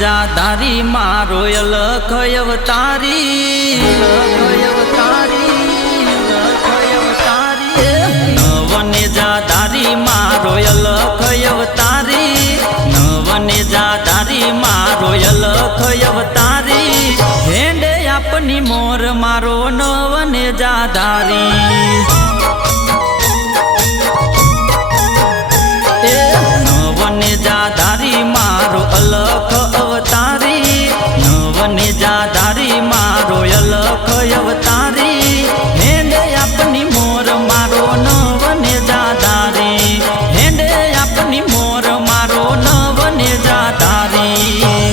જા ધારી મારો અલખ અવતારી નવને જા ધારી મારો અલખ અવતારી નવને જા ધારી મારો અલખ અવતારી હેંડે આપની મોર મારો નવને જા ધારી નવને જા ધારી મારો અલખ અવતારી નવને જા ધારી મારો અલખ અવતારી હેંડે આપની મોર મારો નવને જા ધારી હેંડે આપની મોર મારો નવને જા ધારી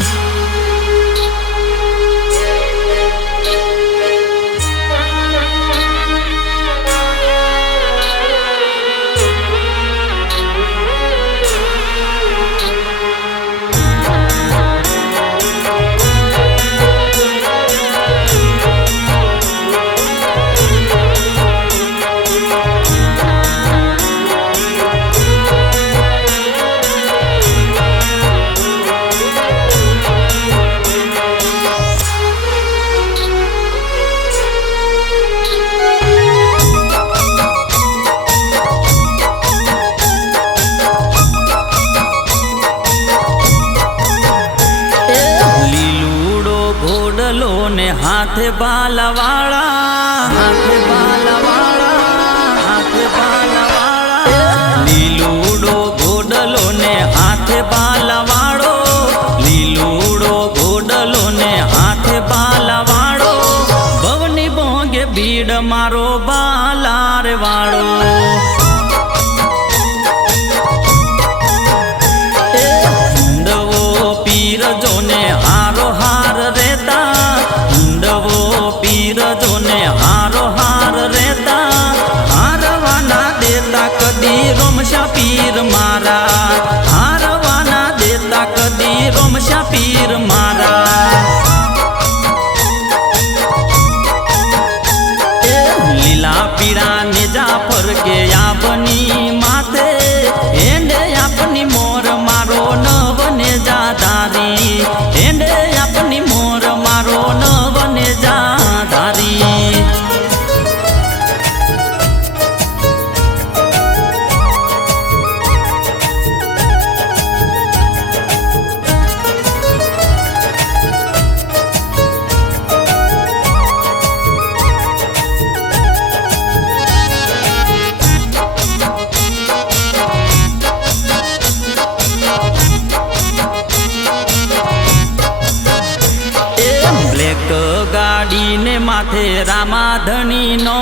हाथे बालवाड़ा लीलूड़ो घोडलो ने हाथे बालवाड़ो लीलूड़ो घोडलो ने हाथे बालवाड़ो भवनी बोंगे भीड़ मारो बालार वाड़ो पीर जोने हारो हार रेता पीर जोने हारो हार रेता हारवाना देता कदी रोमशा पीर मारा हारवाना देता कदी रोमशा पीर मारा लीला पीड़ा ने जाफर के याबनी माथे हेंडे अपनी मोर मारो नवने जा धारी हेंडे अपनी मोर मारो नवने जा धारी गाड़ी ने माथे रामाधनी नो